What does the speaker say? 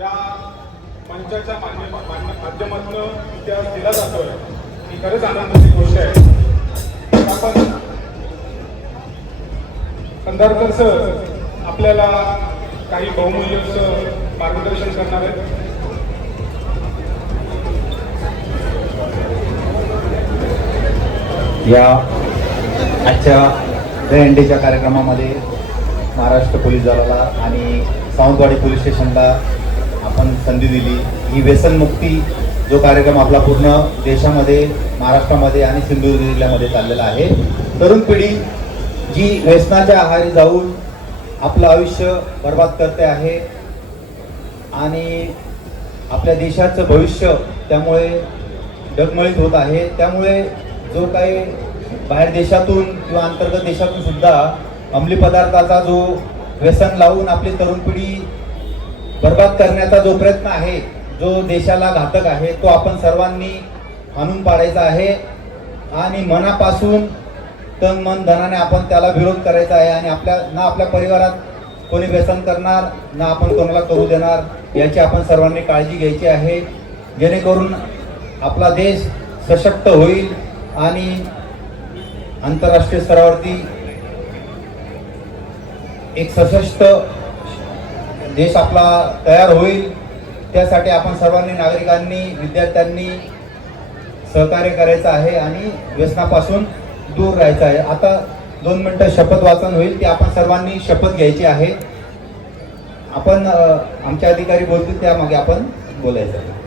या मंचाच्या माध्यमातून इतिहास दिला जातोय ही खरंच आनंदाची गोष्ट आहे. आपण कंधारकर सर आपल्याला काही बहुमूल्य मार्गदर्शन करणार आहेत? या आजच्या दहीहंडीच्या कार्यक्रमामध्ये महाराष्ट्र पोलीस दलाला आणि सावंतवाडी पोलीस स्टेशनला आपण संधी दिली. ही व्यसनमुक्ती जो कार्यक्रम आपला पूर्ण देशामध्ये महाराष्ट्रामध्ये आणि सिंधुदुर्ग जिल्ह्यामध्ये चाललेला आहे. तरुण पिढी जी व्यसनाच्या आहारी जाऊन आपलं आयुष्य बर्बाद करते आहे आणि आपल्या देशाचं भविष्य त्यामुळे डगमळीत होत आहे. त्यामुळे जो काही बाहेर देशातून किंवा अंतर्गत देशातून सुद्धा अंमली पदार्थाचा जो व्यसन लावून आपली तरुण पिढी बर्बाद करण्याचा जो प्रयत्न आहे जो देशाला घातक आहे तो आपण सर्वांनी आणून पाडायचा आहे. आणि मनापासून तन मन धनाने आपण त्याला विरोध करायचा आहे आणि आपल्या ना आपल्या परिवारात कोणी व्यसन करणार ना आपण कोणाला करू देणार याची आपण सर्वांनी काळजी घ्यायची आहे. जेणेकरून आपला देश सशक्त होईल आणि आंतरराष्ट्रीय स्तरावरती एक सशक्त देश आपला तयार होईल त्यासाठी आपण सर्वांनी नागरिकांनी विद्यार्थ्यांनी सहकार्य करायचं आहे आणि व्यसनापासून दूर राहायचं आहे. आता दोन मिनटं शपथ वाचन होईल ती आपण सर्वांनी शपथ घ्यायची आहे. आपण आमच्या आमचे अधिकारी बोलतील त्यामागे आपण बोलायचं आहे.